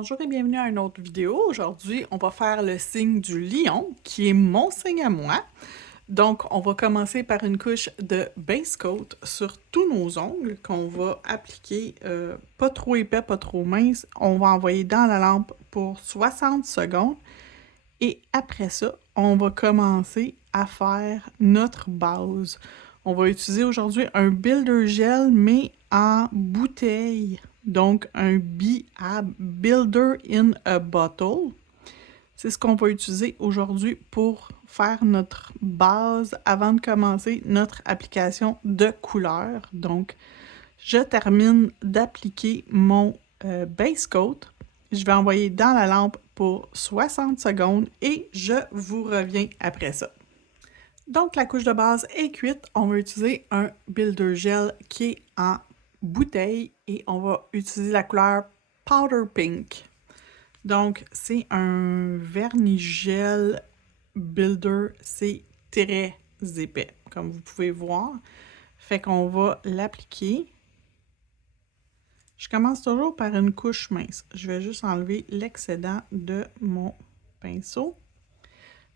Bonjour et bienvenue à une autre vidéo. Aujourd'hui, on va faire le signe du lion, qui est mon signe à moi. Donc, on va commencer par une couche de base coat sur tous nos ongles qu'on va appliquer pas trop épais, pas trop mince. On va envoyer dans la lampe pour 60 secondes. Et après ça, on va commencer à faire notre base. On va utiliser aujourd'hui un Builder Gel, mais en bouteille. Donc, un BAB, Builder in a Bottle. C'est ce qu'on va utiliser aujourd'hui pour faire notre base avant de commencer notre application de couleur. Donc, je termine d'appliquer mon base coat. Je vais envoyer dans la lampe pour 60 secondes et je vous reviens après ça. Donc, la couche de base est cuite. On va utiliser un Builder Gel qui est en bouteille et on va utiliser la couleur Powder Pink. Donc, c'est un vernis gel Builder. C'est très épais, comme vous pouvez voir. Fait qu'on va l'appliquer. Je commence toujours par une couche mince. Je vais juste enlever l'excédent de mon pinceau.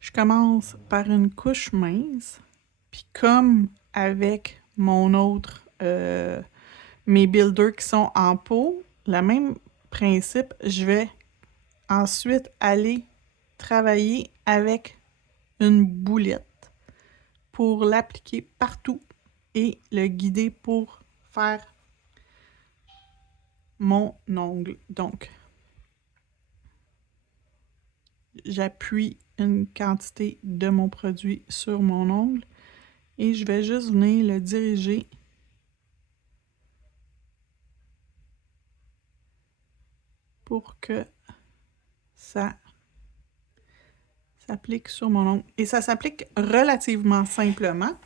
Je commence par une couche mince. Puis comme avec mon autre, mes builders qui sont en pot, le même principe, je vais ensuite aller travailler avec une boulette pour l'appliquer partout et le guider pour faire mon ongle. Donc, j'appuie une quantité de mon produit sur mon ongle et je vais juste venir le diriger pour que ça s'applique sur mon ongle. Et ça s'applique relativement simplement.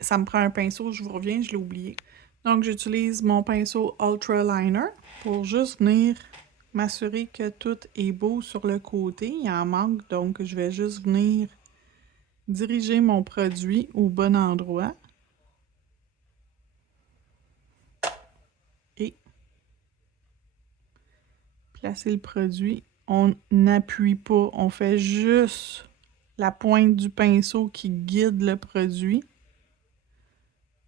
Ça me prend un pinceau, je vous reviens, je l'ai oublié. Donc, j'utilise mon pinceau Ultra Liner pour juste venir m'assurer que tout est beau sur le côté. Il en manque, donc je vais juste venir diriger mon produit au bon endroit. Et placer le produit. On n'appuie pas, on fait juste la pointe du pinceau qui guide le produit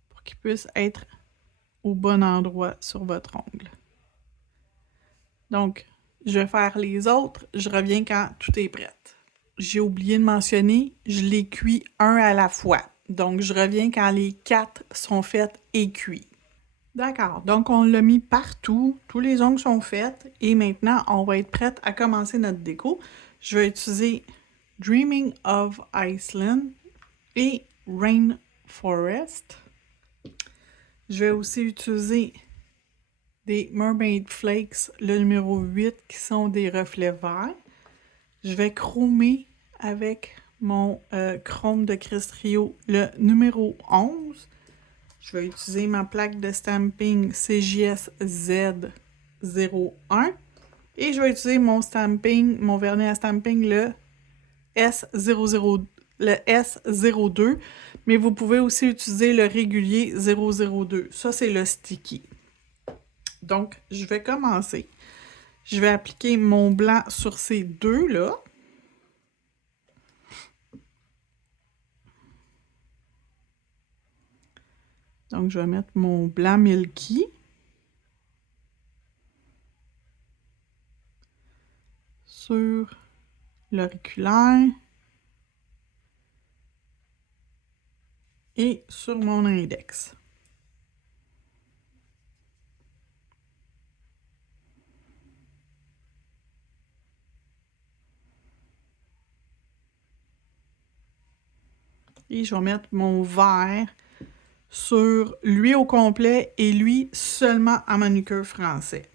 pour qu'il puisse être au bon endroit sur votre ongle. Donc, je vais faire les autres. Je reviens quand tout est prêt. J'ai oublié de mentionner, je les cuis un à la fois. Donc, je reviens quand les 4 sont faits et cuits. D'accord, donc on l'a mis partout, tous les ongles sont faits et maintenant on va être prête à commencer notre déco. Je vais utiliser Dreaming of Iceland et Rainforest. Je vais aussi utiliser des Mermaid Flakes, le numéro 8, qui sont des reflets verts. Je vais chromer avec mon chrome de Crystrio, le numéro 11. Je vais utiliser ma plaque de stamping CJS Z01 et je vais utiliser mon stamping, mon vernis à stamping, le S02, mais vous pouvez aussi utiliser le régulier 002. Ça, c'est le sticky. Donc, je vais commencer. Je vais appliquer mon blanc sur ces deux-là. Donc, je vais mettre mon blanc Milky sur l'auriculaire et sur mon index. Et je vais mettre mon vert sur lui au complet et lui seulement en manucure français.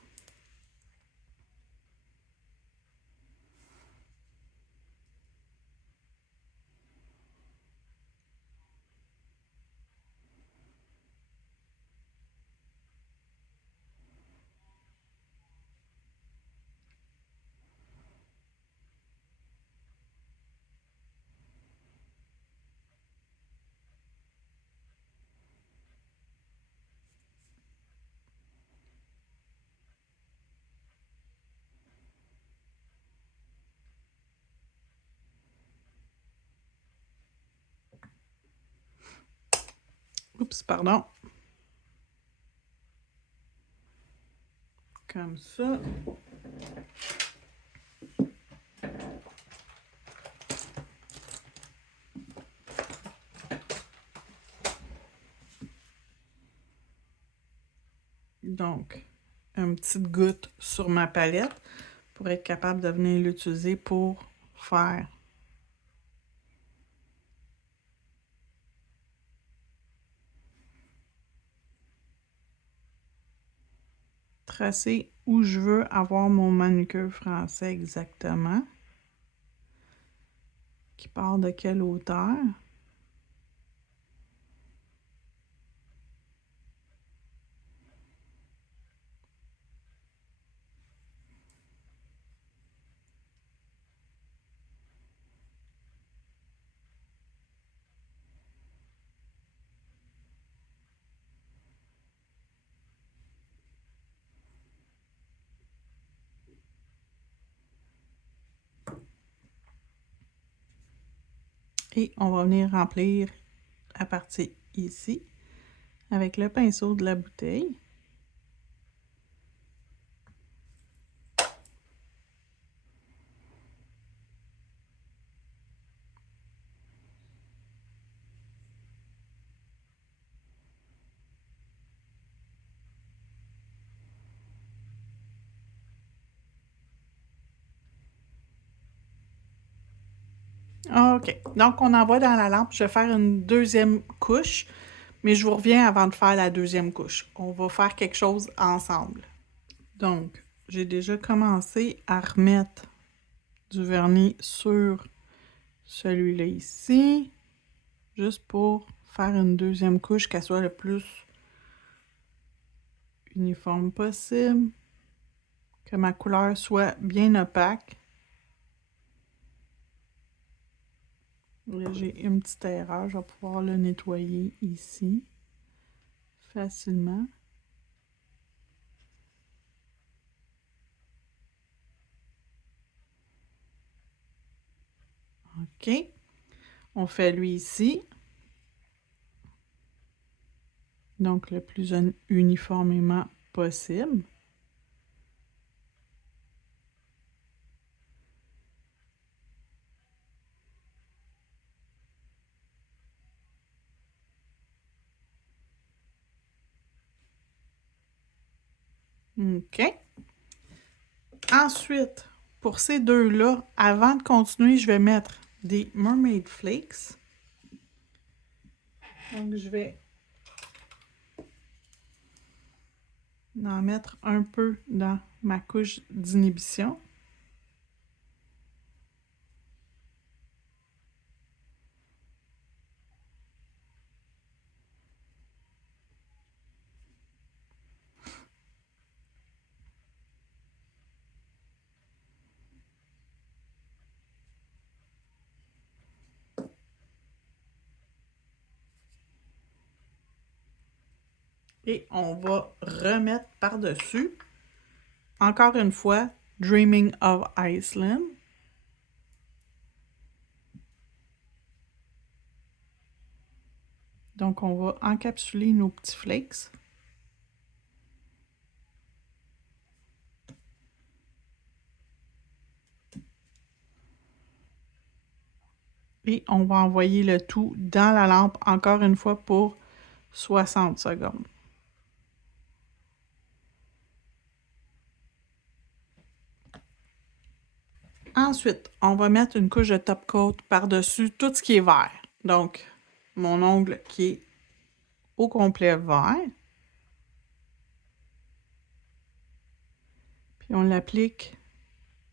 Oups, pardon. Comme ça. Donc, une petite goutte sur ma palette pour être capable de venir l'utiliser pour faire tracer où je veux avoir mon manucure français exactement, qui part de quelle hauteur. Et on va venir remplir la partie ici avec le pinceau de la bouteille. OK. Donc, on envoie dans la lampe. Je vais faire une deuxième couche, mais je vous reviens avant de faire la deuxième couche. On va faire quelque chose ensemble. Donc, j'ai déjà commencé à remettre du vernis sur celui-là ici, juste pour faire une deuxième couche, qu'elle soit le plus uniforme possible, que ma couleur soit bien opaque. Là, j'ai une petite erreur, je vais pouvoir le nettoyer ici facilement. OK. On fait lui ici. Donc, le plus uniformément possible. OK. Ensuite, pour ces deux-là, avant de continuer, je vais mettre des Mermaid Flakes. Donc, je vais en mettre un peu dans ma couche d'inhibition. Et on va remettre par-dessus, encore une fois, Dreaming of Iceland. Donc, on va encapsuler nos petits flakes. Et on va envoyer le tout dans la lampe, encore une fois, pour 60 secondes. Ensuite, on va mettre une couche de top coat par-dessus tout ce qui est vert. Donc, mon ongle qui est au complet vert. Puis on l'applique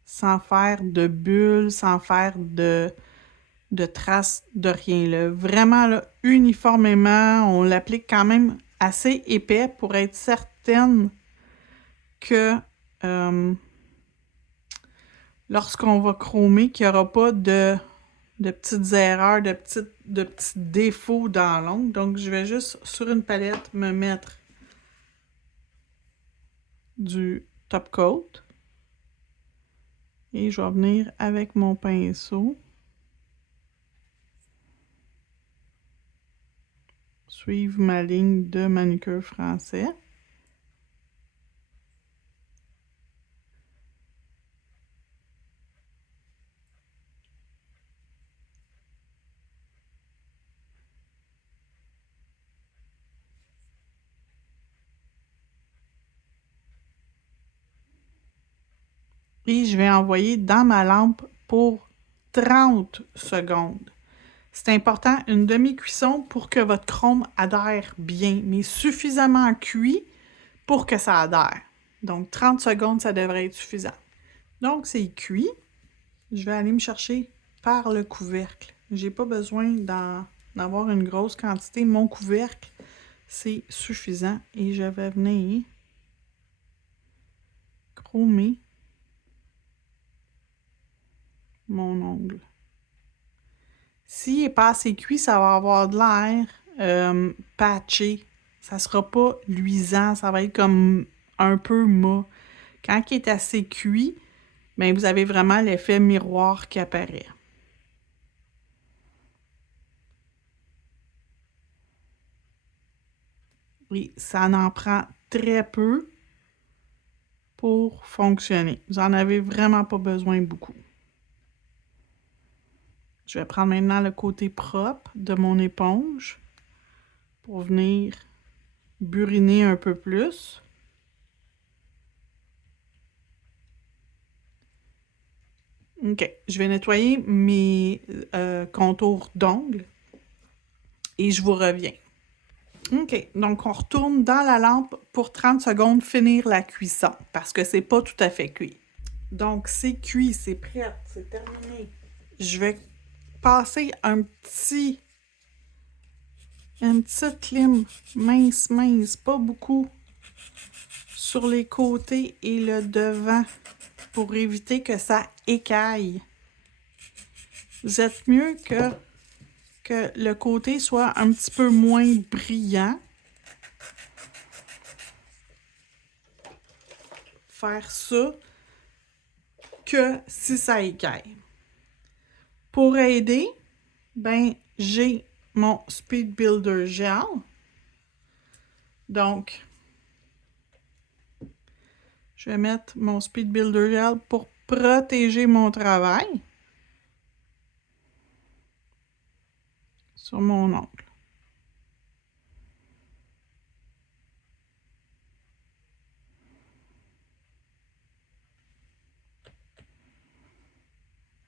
sans faire de bulles, sans faire de traces de rien. Là. Vraiment, là, uniformément, on l'applique quand même assez épais pour être certaine que lorsqu'on va chromer, qu'il n'y aura pas de petites erreurs, de petits défauts dans l'ongle. Donc, je vais juste, sur une palette, me mettre du top coat. Et je vais venir avec mon pinceau suivre ma ligne de manucure français. Et je vais envoyer dans ma lampe pour 30 secondes. C'est important, une demi-cuisson pour que votre chrome adhère bien, mais suffisamment cuit pour que ça adhère. Donc 30 secondes, ça devrait être suffisant. Donc c'est cuit. Je vais aller me chercher par le couvercle. J'ai pas besoin d'avoir une grosse quantité. Mon couvercle, c'est suffisant. Et je vais venir chromer mon ongle. S'il n'est pas assez cuit, ça va avoir de l'air patché. Ça sera pas luisant, ça va être comme un peu mat. Quand il est assez cuit, bien, vous avez vraiment l'effet miroir qui apparaît. Oui, ça en prend très peu pour fonctionner. Vous n'en avez vraiment pas besoin beaucoup. Je vais prendre maintenant le côté propre de mon éponge pour venir buriner un peu plus. OK, je vais nettoyer mes contours d'ongles et je vous reviens. OK, donc on retourne dans la lampe pour 30 secondes finir la cuisson parce que c'est pas tout à fait cuit. Donc c'est cuit, c'est prêt, c'est terminé. Je vais passer une petite lime mince, pas beaucoup, sur les côtés et le devant pour éviter que ça écaille. Vous êtes mieux que le côté soit un petit peu moins brillant. Faire ça que si ça écaille. Pour aider, ben j'ai mon Speed Builder Gel. Donc, je vais mettre mon Speed Builder Gel pour protéger mon travail sur mon ongle.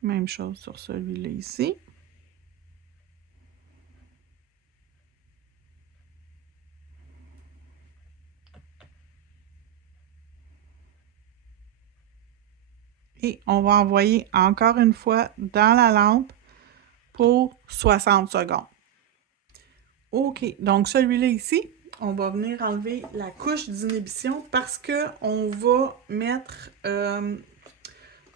Même chose sur celui-là ici. Et on va envoyer encore une fois dans la lampe pour 60 secondes. OK, donc celui-là ici, on va venir enlever la couche d'inhibition parce qu'on va mettre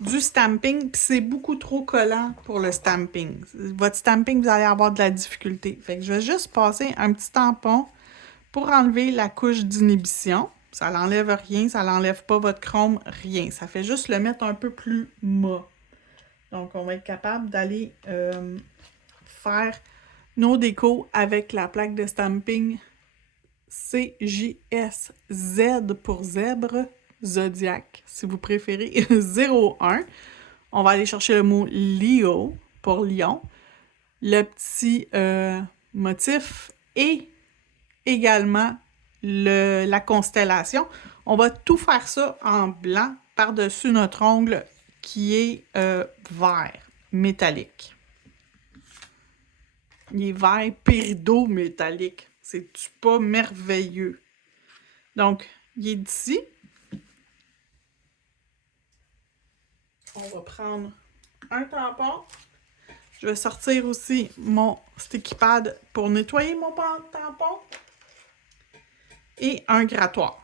du stamping, puis c'est beaucoup trop collant pour le stamping. Votre stamping, vous allez avoir de la difficulté. Fait que je vais juste passer un petit tampon pour enlever la couche d'inhibition. Ça n'enlève rien, ça n'enlève pas votre chrome, rien. Ça fait juste le mettre un peu plus mat. Donc, on va être capable d'aller faire nos décos avec la plaque de stamping CJSZ pour zèbre, Zodiac, si vous préférez, 01. On va aller chercher le mot Leo pour lion, le petit motif et également la constellation. On va tout faire ça en blanc par-dessus notre ongle qui est vert, métallique. Il est vert péridot métallique. C'est pas merveilleux. Donc, il est d'ici. On va prendre un tampon. Je vais sortir aussi mon sticky pad pour nettoyer mon tampon. Et un grattoir.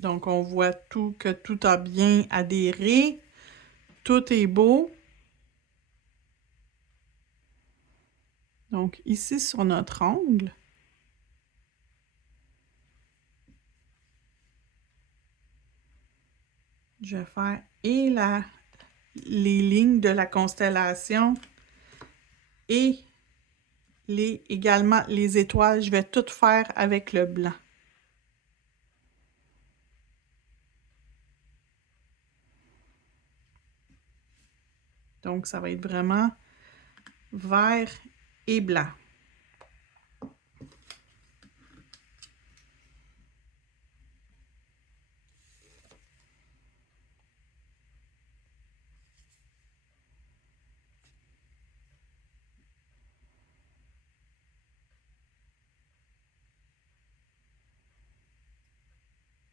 Donc, on voit que tout a bien adhéré. Tout est beau. Donc, ici, sur notre ongle, je vais faire et les lignes de la constellation et également les étoiles. Je vais tout faire avec le blanc. Donc, ça va être vraiment vert et blanc.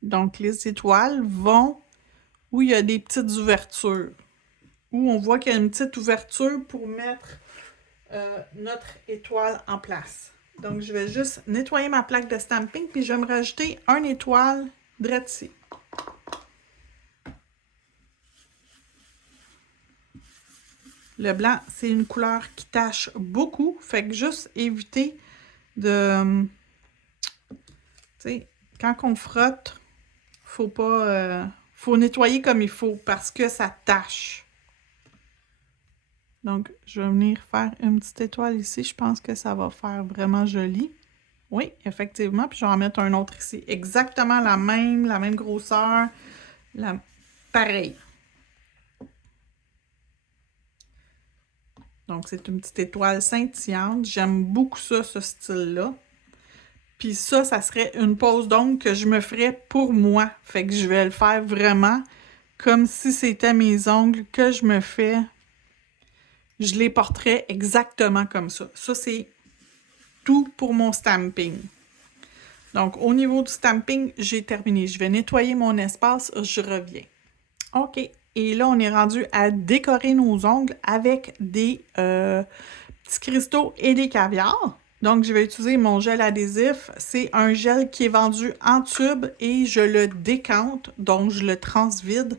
Donc, les étoiles vont où il y a des petites ouvertures, où on voit qu'il y a une petite ouverture pour mettre notre étoile en place. Donc, je vais juste nettoyer ma plaque de stamping, puis je vais me rajouter une étoile direct ici. Le blanc, c'est une couleur qui tache beaucoup, fait que juste éviter de... Tu sais, quand on frotte, faut pas... faut nettoyer comme il faut parce que ça tache. Donc, je vais venir faire une petite étoile ici. Je pense que ça va faire vraiment joli. Oui, effectivement. Puis je vais en mettre un autre ici. Exactement la même grosseur. Pareil. Donc, c'est une petite étoile scintillante. J'aime beaucoup ça, ce style-là. Puis ça serait une pose d'ongles que je me ferais pour moi. Fait que je vais le faire vraiment comme si c'était mes ongles que je me fais. Je les porterais exactement comme ça. Ça, c'est tout pour mon stamping. Donc, au niveau du stamping, j'ai terminé. Je vais nettoyer mon espace, je reviens. OK. Et là, on est rendu à décorer nos ongles avec des petits cristaux et des caviars. Donc, je vais utiliser mon gel adhésif. C'est un gel qui est vendu en tube et je le décante, donc je le transvide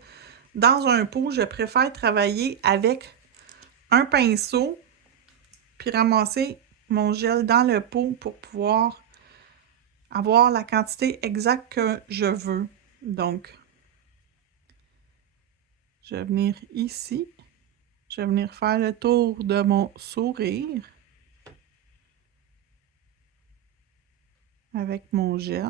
dans un pot. Je préfère travailler avec un pinceau puis ramasser mon gel dans le pot pour pouvoir avoir la quantité exacte que je veux. Donc, je vais venir ici. Je vais venir faire le tour de mon sourire avec mon gel.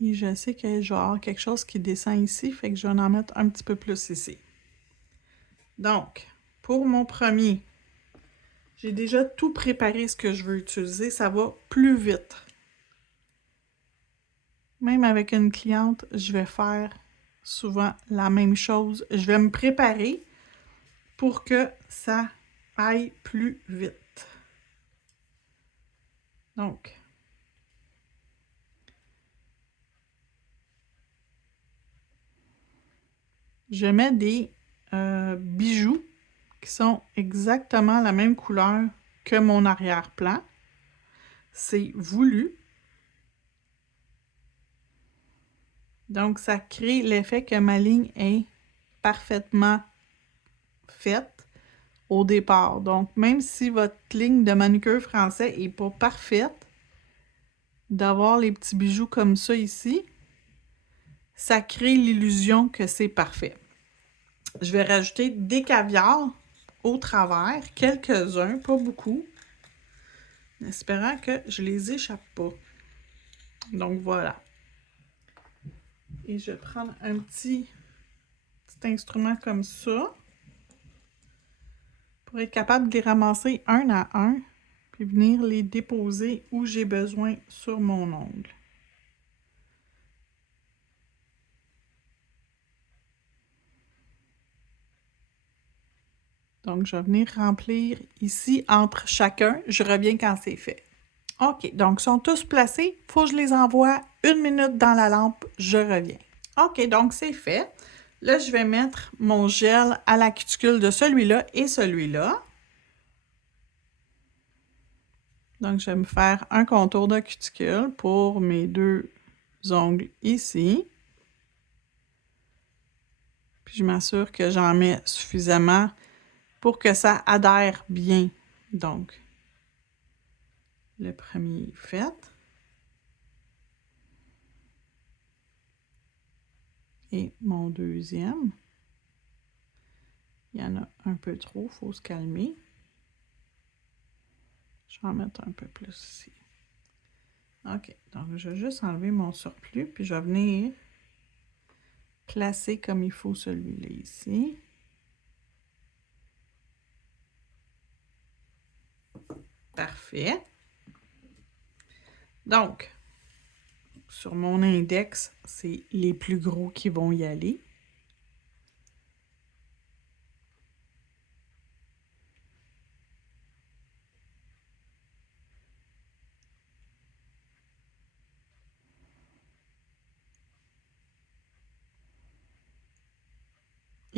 Et je sais que je vais avoir quelque chose qui descend ici, fait que je vais en mettre un petit peu plus ici. Donc, pour mon premier, j'ai déjà tout préparé ce que je veux utiliser. Ça va plus vite. Même avec une cliente, je vais faire souvent la même chose. Je vais me préparer pour que ça aille plus vite. Donc, je mets des bijoux qui sont exactement la même couleur que mon arrière-plan. C'est voulu. Donc, ça crée l'effet que ma ligne est parfaitement faite au départ. Donc, même si votre ligne de manucure français n'est pas parfaite, d'avoir les petits bijoux comme ça ici, ça crée l'illusion que c'est parfait. Je vais rajouter des caviars au travers, quelques-uns, pas beaucoup, en espérant que je les échappe pas. Donc, voilà. Et je vais prendre un petit instrument comme ça pour être capable de les ramasser un à un puis venir les déposer où j'ai besoin sur mon ongle. Donc, je vais venir remplir ici entre chacun. Je reviens quand c'est fait. OK, donc ils sont tous placés. Il faut que je les envoie 1 minute dans la lampe. Je reviens. OK, donc c'est fait. Là, je vais mettre mon gel à la cuticule de celui-là et celui-là. Donc, je vais me faire un contour de cuticule pour mes deux ongles ici. Puis je m'assure que j'en mets suffisamment pour que ça adhère bien. Donc, le premier fait. Et mon deuxième. Il y en a un peu trop, il faut se calmer. Je vais en mettre un peu plus ici. OK, donc je vais juste enlever mon surplus, puis je vais venir placer comme il faut celui-là ici. Parfait. Donc, sur mon index, c'est les plus gros qui vont y aller.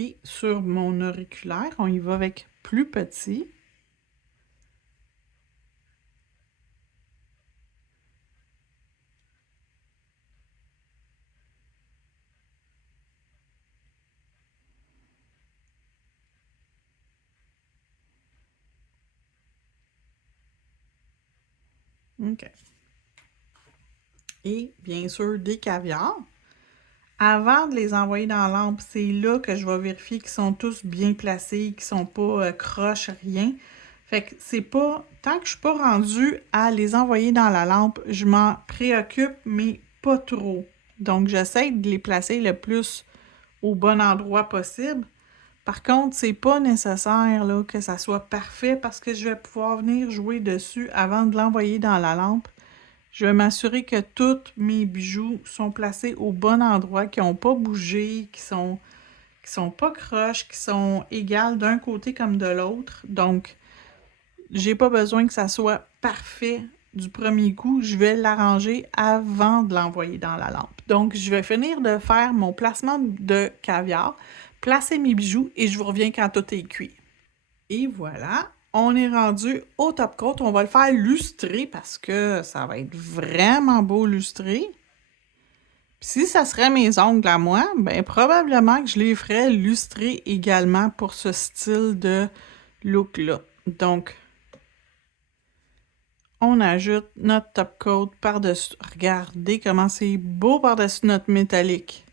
Et sur mon auriculaire, on y va avec plus petit. OK. Et bien sûr, des caviars. Avant de les envoyer dans la lampe, c'est là que je vais vérifier qu'ils sont tous bien placés, qu'ils ne sont pas croches, rien. Fait que c'est pas... Tant que je suis pas rendue à les envoyer dans la lampe, je m'en préoccupe, mais pas trop. Donc, j'essaie de les placer le plus au bon endroit possible. Par contre, c'est pas nécessaire là, que ça soit parfait parce que je vais pouvoir venir jouer dessus avant de l'envoyer dans la lampe. Je vais m'assurer que tous mes bijoux sont placés au bon endroit, qu'ils n'ont pas bougé, qui sont pas croches, qui sont égales d'un côté comme de l'autre. Donc, j'ai pas besoin que ça soit parfait du premier coup. Je vais l'arranger avant de l'envoyer dans la lampe. Donc, je vais finir de faire mon placement de caviar, placer mes bijoux et je vous reviens quand tout est cuit. Et voilà, on est rendu au top coat. On va le faire lustrer parce que ça va être vraiment beau lustré. Puis si ça serait mes ongles à moi, ben probablement que je les ferais lustrer également pour ce style de look-là. Donc, on ajoute notre top coat par-dessus. Regardez comment c'est beau par-dessus notre métallique.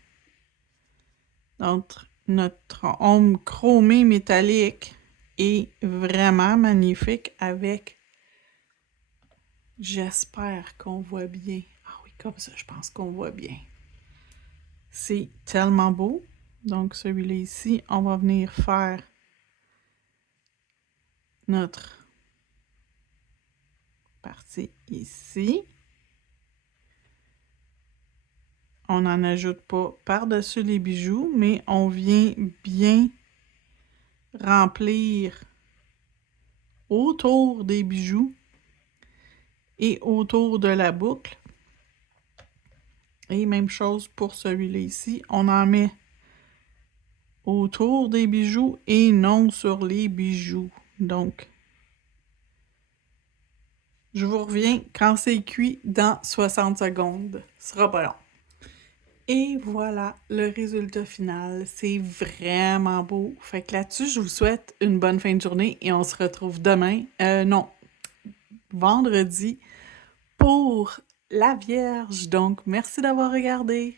Donc, notre ombre chromée métallique est vraiment magnifique avec... J'espère qu'on voit bien. Ah oui, comme ça, je pense qu'on voit bien. C'est tellement beau. Donc, celui-là ici, on va venir faire notre partie ici. On n'en ajoute pas par-dessus les bijoux, mais on vient bien remplir autour des bijoux et autour de la boucle. Et même chose pour celui-là ici. On en met autour des bijoux et non sur les bijoux. Donc, je vous reviens quand c'est cuit dans 60 secondes. Ce sera pas long. Et voilà le résultat final. C'est vraiment beau. Fait que là-dessus, je vous souhaite une bonne fin de journée et on se retrouve demain. Non, vendredi pour la Vierge. Donc, merci d'avoir regardé.